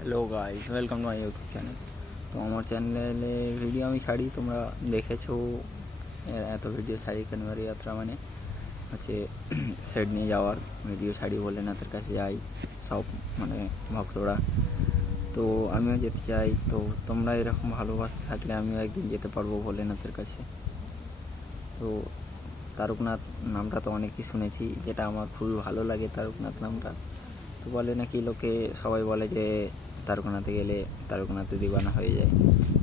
Hello guys, welcome to my YouTube channel. तो আমার চ্যানেলে ভিডিও আমি ছাড়ি, তোমরা দেখেছো। এত ভিডিও ছাড়ি কেন? যাত্রা মানে হচ্ছে সেট নিয়ে যাওয়ার ভিডিও ছাড়ি, ভোলেনাথের কাছে যাই সব মানে ভক্তরা। তো আমিও যেতে চাই। তো তোমরা এরকম ভালোবাসা থাকলে আমিও একদিন যেতে পারবো ভোলেনাথের কাছে। তো তারকনাথ নামটা তো অনেকই শুনেছি, যেটা আমার খুবই ভালো লাগে তারকনাথ নামটা। তো বলে নাকি লোকে, সবাই বলে যে তারকনাথে গেলে তারকনাথে দিওয়ানা হয়ে যায়।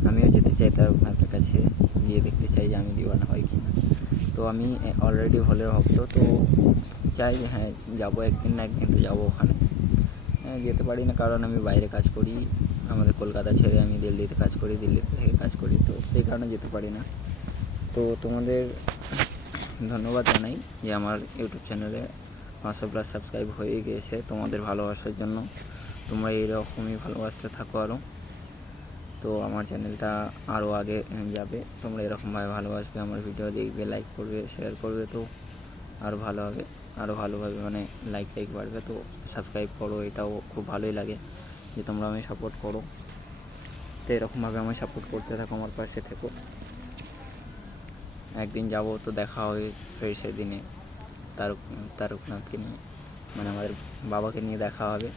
আমিও যেতে চাই তারকনাথের কাছে, গিয়ে দেখতে চাই যে আমি দিওয়ানা হয় কি না। তো আমি অলরেডি ভোলের ভক্ত, তো চাই যে হ্যাঁ যাবো, একদিন না একদিন তো যাবো ওখানে। হ্যাঁ, যেতে পারি না কারণ আমি বাইরে কাজ করি। আমাদের কলকাতা ছেড়ে আমি দিল্লিতে কাজ করি, দিল্লিতে থেকে কাজ করি, তো সেই কারণে যেতে পারি না। তো তোমাদের ধন্যবাদ জানাই যে আমার ইউটিউব চ্যানেলে 500+ সাবস্ক্রাইব হয়ে গিয়েছে। তোমাদের ভালোবাসার জন্য তোমরা এইরকমই ভালোবাসতে থাকো আরও। তো আমার চ্যানেলটা আরও আগে যাবে, তোমরা এরকমভাবে ভালোবাসবে, আমার ভিডিও দেখবে, লাইক করবে, শেয়ার করবে, তো আরও ভালো হবে, আরও ভালোভাবে মানে লাইক বাড়বে। তো সাবস্ক্রাইব করো, এটাও খুব ভালোই লাগে যে তোমরা আমি সাপোর্ট করো। তো এরকমভাবে আমি সাপোর্ট করতে থাকো, আমার পাশে থেকো। একদিন যাবো, তো দেখা হবে ফের সেদিনে তারকনাথকে নিয়ে, মানে আমাদের বাবাকে নিয়ে দেখা হবে।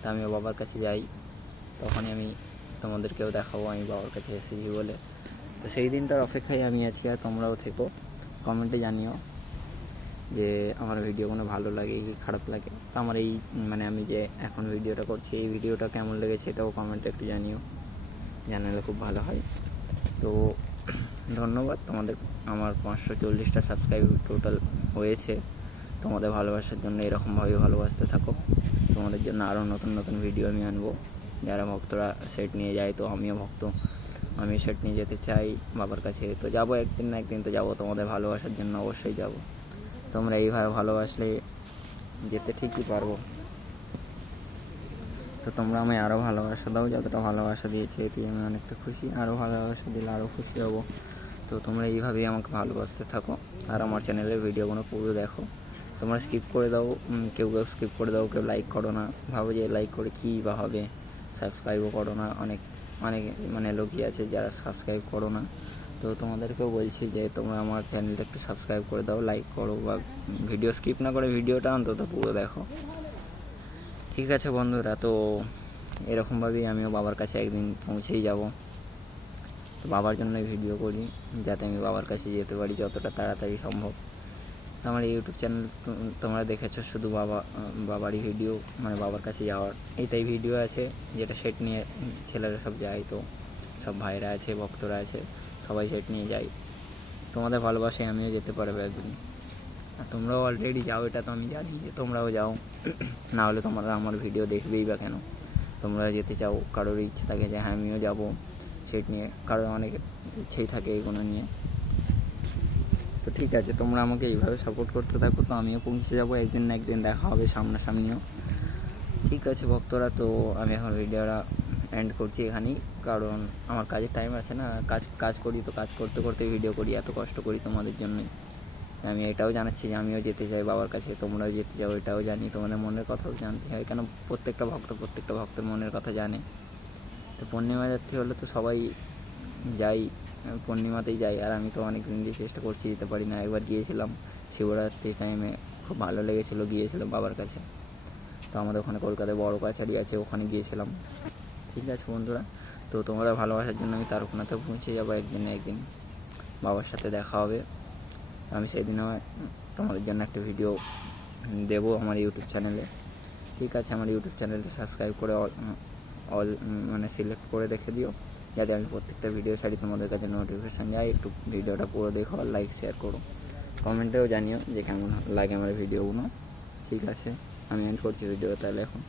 তা আমিও বাবার কাছে যাই, তখনই আমি তোমাদেরকেও দেখাবো আমি বাবার কাছে এসেছি বলে। তো সেই দিনটার অপেক্ষায় আমি আছি, আর তোমরাও থেকো। কমেন্টে জানিও যে আমার ভিডিওগুলো ভালো লাগে কি খারাপ লাগে। তো আমার এই মানে আমি যে এখন ভিডিওটা করছি, এই ভিডিওটা কেমন লেগেছে এটাও কমেন্টে একটু জানিও, জানালে খুব ভালো হয়। তো ধন্যবাদ তোমাদের। আমার 540টা সাবস্ক্রাইব টোটাল হয়েছে। তোমাদের ভালোবাসার জন্য এরকমভাবে ভালোবাসতে থাকো। তোমাদের জন্য আরও নতুন নতুন ভিডিও আমি আনবো। যারা ভক্তরা সেট নিয়ে যায়, তো আমিও ভক্ত, আমি সেট নিয়ে যেতে চাই বাবার কাছে। তো যাবো, একদিন না একদিন তো যাবো, তোমাদের ভালোবাসার জন্য অবশ্যই যাব। তোমরা এইভাবে ভালোবাসলে যেতে ঠিকই পারবো। তো তোমরা আমি আরও ভালোবাসা দাও, যতটা ভালোবাসা দিয়েছে এটি আমি অনেকটা খুশি, আরও ভালোবাসা দিলে আরও খুশি হব। তো তোমরা এইভাবেই আমাকে ভালোবাসতে থাকো, আর আমার চ্যানেলের ভিডিওগুলো পুরো দেখো। তোমরা স্কিপ করে দাও, কেউ স্কিপ করে দাও, কেউ লাইক করো না, ভাবো যে লাইক করে কী বা হবে, সাবস্ক্রাইবও করো না। অনেক অনেক মানে লোকই আছে যারা সাবস্ক্রাইব করো না। তো তোমাদেরকেও বলছি যে তোমরা আমার চ্যানেলটা একটু সাবস্ক্রাইব করে দাও, লাইক করো, বা ভিডিও স্কিপ না করে ভিডিওটা অন্তত পুরো দেখো। ঠিক আছে বন্ধুরা, তো এরকমভাবেই আমিও বাবার কাছে একদিন পৌঁছেই যাব। তো বাবার জন্যই ভিডিও করি, যাতে আমি বাবার কাছে যেতে পারি যতটা তাড়াতাড়ি সম্ভব। আমার ইউটিউব চ্যানেল তোমরা দেখেছো শুধু বাবারই ভিডিও, মানে বাবার কাছে যাওয়ার এইটাই ভিডিও আছে, যেটা সেট নিয়ে ছেলেরা সব যায়। তো সব ভাইরা আছে, ভক্তরা আছে, সবাই সেট নিয়ে যায়। তোমাদের ভালোবাসায় আমিও যেতে পারবো একদিন। আর তোমরাও অলরেডি যাও, এটা তো আমি জানি যে তোমরাও যাও। না হলে তোমরা আমার ভিডিও দেখবেই বা কেন? তোমরা যেতে চাও, কারোর ইচ্ছে থাকে যে হ্যাঁ আমিও যাবো সেট নিয়ে, কারোর অনেক ইচ্ছেই থাকে এগুলো নিয়ে। তো ঠিক আছে, তোমরা আমাকে এইভাবে সাপোর্ট করতে থাকো, তো আমিও পৌঁছে যাবো, একদিন না একদিন দেখা হবে সামনাসামনিও। ঠিক আছে ভক্তরা, তো আমি এখন ভিডিওটা এন্ড করছি এখানেই, কারণ আমার কাজের টাইম আছে না, কাজ করি, তো কাজ করতে করতে ভিডিও করি, এত কষ্ট করি তোমাদের জন্যই। আমি এটাও জানাচ্ছি যে আমিও যেতে চাই বাবার কাছে, তোমরাও যেতে চাও এটাও জানি, তোমাদের মনের কথাও জানতে হয়, কেন প্রত্যেকটা ভক্তের মনের কথা জানে। তো পূর্ণিমা যাত্রী হলে তো সবাই যাই, পূর্ণিমাতেই যাই, আর আমি তো অনেক দিন দিয়ে চেষ্টা করছি, যেতে পারি না। একবার গিয়েছিলাম শিবরাত্রির টাইমে, খুব ভালো লেগেছিলো, গিয়েছিলাম বাবার কাছে। তো আমাদের ওখানে কলকাতায় বড় কাছারি আছে, ওখানে গিয়েছিলাম। ঠিক আছে বন্ধুরা, তো তোমরা ভালোবাসার জন্য আমি তারকনাথে পৌঁছে যাবো একদিন না একদিন, বাবার সাথে দেখা হবে। আমি সেদিনও তোমাদের জন্য একটা ভিডিও দেবো আমার ইউটিউব চ্যানেলে। ঠিক আছে, আমার ইউটিউব চ্যানেলটা সাবস্ক্রাইব করে অল মানে সিলেক্ট করে রেখে দিও, যাতে আমি প্রত্যেকটা ভিডিও ছাড়ি তোমাদের কাছে নোটিফিকেশান যায়। একটু ভিডিওটা পুরো দেখো আর লাইক শেয়ার করো, কমেন্টেও জানিও যে কেমন লাগে আমার ভিডিওগুলো। ঠিক আছে, আমি এন্ড করছি ভিডিও তাহলে এখন।